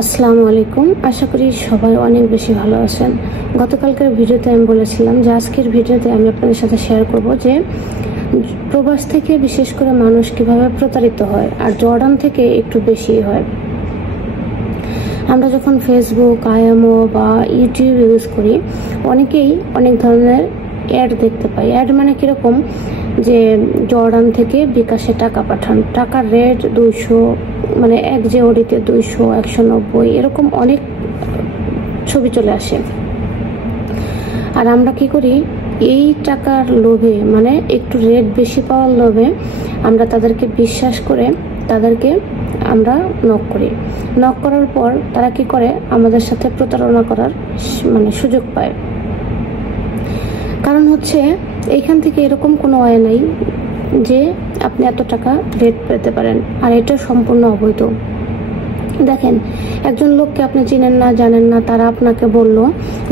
আসসালামু আলাইকুম। আশা করি সবাই অনেক বেশি ভালো আছেন। গতকালকের ভিডিওতে আমি বলেছিলাম যে আজকের ভিডিওতে আমি আপনাদের সাথে শেয়ার করব যে প্রবাস থেকে বিশেষ করে মানুষ কিভাবে প্রতারিত হয়, আর জর্ডান থেকে একটু বেশি হয়। আমরা যখন ফেসবুক, আইএমও বা ইউটিউব ইউজ করি, অনেকেই অনেক ধরনের অ্যাড দেখতে পাই। অ্যাড মানে কীরকম, যে জর্ডান থেকে বিকাশে টাকা পাঠান, টাকার রেট 200, মানে এক যে ওডিতে 200, 190 এরকম অনেক ছবি চলে আসে। আর আমরা কি করি, এই টাকার লোভে, মানে একটু রেট বেশি পাওয়ার লোভে আমরা তাদেরকে বিশ্বাস করে তাদেরকে আমরা নক করি। নক করার পর তারা কি করে, আমাদের সাথে প্রতারণা করার মানে সুযোগ পায়। কারণ হচ্ছে এইখান থেকে এরকম কোনো ওয়ে নাই যে আপনি এত টাকা রেট পেতে পারেন, আর এটা সম্পূর্ণ অবৈধ। দেখেন, একজন লোককে আপনি চিনেন না, জানেন না, তারা আপনাকে বলল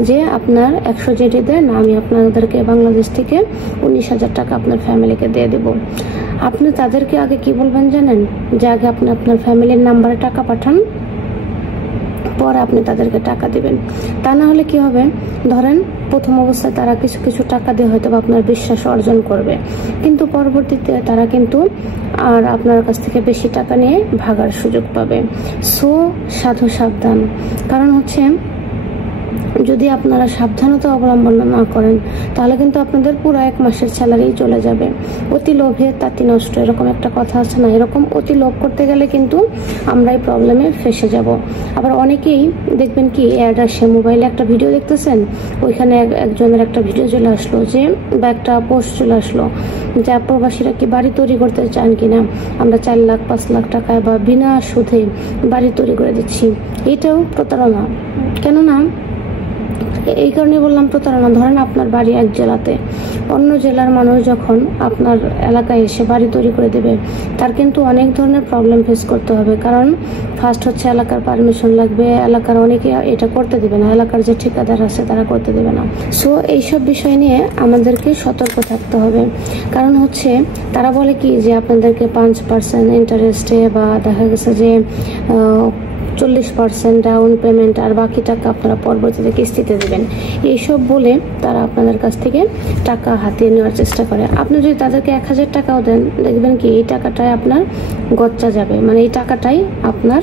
যে আপনার 100 জেডি দেন, আমি আপনাদেরকে বাংলাদেশ থেকে 19,000 টাকা আপনার ফ্যামিলিকে দিয়ে দেব। আপনি তাদেরকে আগে কি বলবেন জানেন, যে আগে আপনি আপনার ফ্যামিলির নাম্বারে টাকা পাঠান, পরে আপনি তাদেরকে টাকা দিবেন। তা না হলে কি হবে, ধরেন প্রথম অবস্থায় তারা কিছু কিছু টাকা দিয়ে হয়তো আপনার বিশ্বাস অর্জন করবে, কিন্তু পরবর্তীতে তারা কিন্তু আর আপনার কাছ থেকে বেশি টাকা নিয়ে ভাগার সুযোগ পাবে। সো সাধু সাবধান। কারণ হচ্ছে যদি আপনারা সাবধানতা অবলম্বন না করেন, তাহলে কিন্তু আপনাদের পুরো 1 মাসের স্যালারি চলে যাবে। অতি লোভে তাতি নষ্ট, এরকম একটা কথা আছে না, এরকম অতি লোভ করতে গেলে কিন্তু আমরা এই প্রবলেমে ফেসে যাব। আবার অনেকেই দেখবেন কি, অ্যাড আসে, মোবাইলে একটা ভিডিও দেখতেছেন, ওইখানে একজনের একটা ভিডিও চলে আসলো, যে বা একটা পোস্ট চলে আসলো যে প্রবাসীরা কি বাড়ি তৈরি করতে চান কিনা, আমরা 4 লাখ 5 লাখ টাকায় বা বিনা সুদে বাড়ি তৈরি করে দিচ্ছি। এটাও প্রতারণা। কেননা এই কারণে বললাম প্রতারণা। ধরেন আপনার বাড়ি এক জেলাতে, অন্য জেলার মানুষ যখন আপনার এলাকায় এসে বাড়ি তৈরি করে দেবে, তার কিন্তু অনেক ধরনের প্রবলেম ফেস করতে হবে। কারণ ফার্স্ট হচ্ছে এলাকার পারমিশন লাগবে, এলাকার অনেকে এটা করতে দেবে না, এলাকার যে ঠিকাদার আছে তারা করতে দেবে না। সো এইসব বিষয় নিয়ে আমাদেরকে সতর্ক থাকতে হবে। কারণ হচ্ছে তারা বলে কি, যে আপনাদেরকে 5% ইন্টারেস্টে, বা দেখা গেছে যে 40% ডাউন পেমেন্ট, আর বাকি টাকা আপনারা পরবর্তীতে কিস্তিতে দেবেন, এইসব বলে তারা আপনাদের কাছ থেকে টাকা হাতিয়ে নেওয়ার চেষ্টা করে। আপনি যদি তাদেরকে 1000 টাকাও দেন, দেখবেন কি এই টাকাটাই আপনার গচ্চা যাবে, মানে এই টাকাটাই আপনার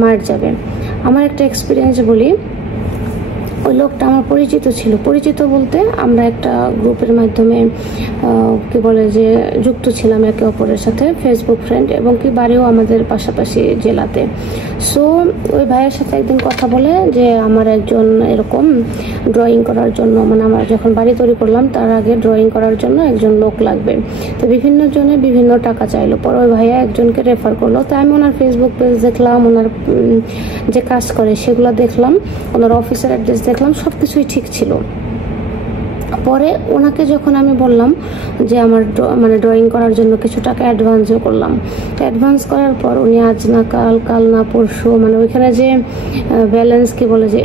মার যাবে। আমার একটা এক্সপিরিয়েন্স বলি, ওই লোকটা আমার পরিচিত ছিল। পরিচিত বলতে আমরা একটা গ্রুপের মাধ্যমে কি বলে যে যুক্ত ছিলাম একে অপরের সাথে, ফেসবুক ফ্রেন্ড, এবং কি বাড়িও আমাদের পাশাপাশি জেলাতে। সো ওই ভাইয়ের সাথে একদিন কথা বলে যে আমার একজন এরকম ড্রয়িং করার জন্য, মানে আমরা যখন বাড়ি তৈরি করলাম তার আগে ড্রয়িং করার জন্য একজন লোক লাগবে। তো বিভিন্ন জনে বিভিন্ন টাকা চাইলো। পরে ওই ভাইয়া একজনকে রেফার করলো। তো আমি ওনার ফেসবুক পেজ দেখলাম, ওনার যে কাজ করে সেগুলো দেখলাম, ওনার অফিসের অ্যাড্রেস দেখলাম, সব কিছুই ঠিক ছিল। পরে ওনাকে যখন আমি বললাম যে আমার মানে ড্রয়িং করার জন্য কিছু টাকা অ্যাডভান্সও করলাম, অ্যাডভান্স করার পর উনি আজ না কাল, কাল না পরশু, মানে ওইখানে যে ব্যালেন্স কি বলে যে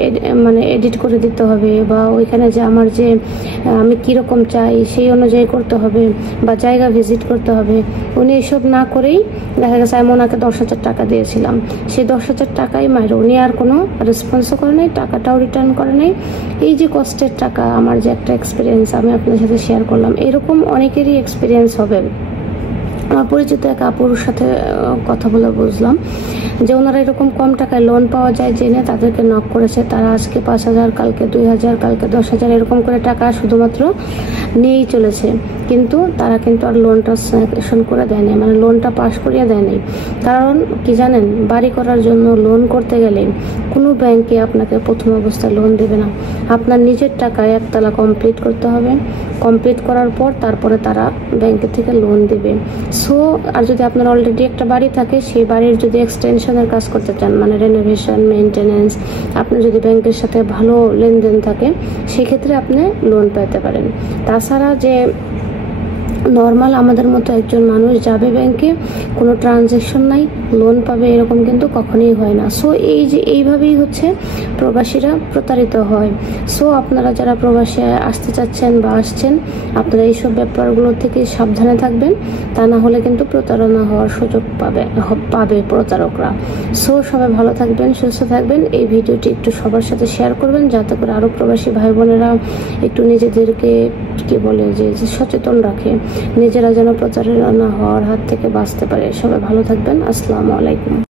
মানে এডিট করে দিতে হবে, বা ওইখানে যে আমার যে আমি কীরকম চাই সেই অনুযায়ী করতে হবে, বা জায়গা ভিজিট করতে হবে, উনি এসব না করেই দেখা গেছে আমি ওনাকে 10,000 টাকা দিয়েছিলাম, সেই 10,000 টাকাই মায়ের, উনি আর কোনো রেসপন্সও করে নাই, টাকাটাও রিটার্ন করে নাই। এই যে কষ্টের টাকা, আমার যে একটা এক্সপিরিয়েন্স আমি আপনাদের সাথে শেয়ার করলাম, এরকম অনেকেরই এক্সপিরিয়েন্স হবে। আমার পরিচিত এক আপুর সাথে কথা বলে বুঝলাম যে ওনারা এরকম কম টাকায় লোন পাওয়া যায় জেনে তাদেরকে নক করেছে। তারা আজকে 5,000, কালকে 2,000, কালকে 10,000 এরকম করে টাকা শুধুমাত্র নিয়েই চলেছে, কিন্তু তারা কিন্তু আর লোনটা স্যাংশন করে দেয়নি, মানে লোনটা পাস করিয়ে দেয়নি। কারণ কি জানেন, বাড়ি করার জন্য লোন করতে গেলে কোনো ব্যাংকে আপনাকে প্রথম অবস্থায় লোন দেবে না। আপনার নিজের টাকায় একতলা কমপ্লিট করতে হবে, কমপ্লিট করার পর তারপরে তারা ব্যাংকের থেকে লোন দেবে। সো আর যদি আপনার অলরেডি একটা বাড়ি থাকে, সেই বাড়ির যদি এক্সটেনশনের কাজ করতে চান, মানে রেনোভেশন, মেনটেনেন্স, আপনার যদি ব্যাংকের সাথে ভালো লেনদেন থাকে, সেক্ষেত্রে আপনি লোন পেতে পারেন। তাছাড়া যে নর্মাল আমাদের মতো একজন মানুষ যাবে ব্যাংকে, কোনো ট্রানজ্যাকশন নাই, লোন পাবে, এরকম কিন্তু কখনোই হয় না। সো এই যে এইভাবেই হচ্ছে প্রবাসীরা প্রতারিত হয়। সো আপনারা যারা প্রবাসে আসতে চাচ্ছেন বা আসছেন, আপনারা এইসব ব্যাপারগুলো থেকে সাবধানে থাকবেন, তা না হলে কিন্তু প্রতারণা হওয়ার সুযোগ পাবে প্রতারকরা। সো সবাই ভালো থাকবেন, সুস্থ থাকবেন। এই ভিডিওটি একটু সবার সাথে শেয়ার করবেন, যাতে করে আরও প্রবাসী ভাই বোনেরা একটু নিজেদেরকে যে সচেতন রাখে, নিজেরা যেন প্রতারণা হওয়ার হাত থেকে বাঁচতে পারে। সবাই ভালো থাকবেন। আসসালামু আলাইকুম।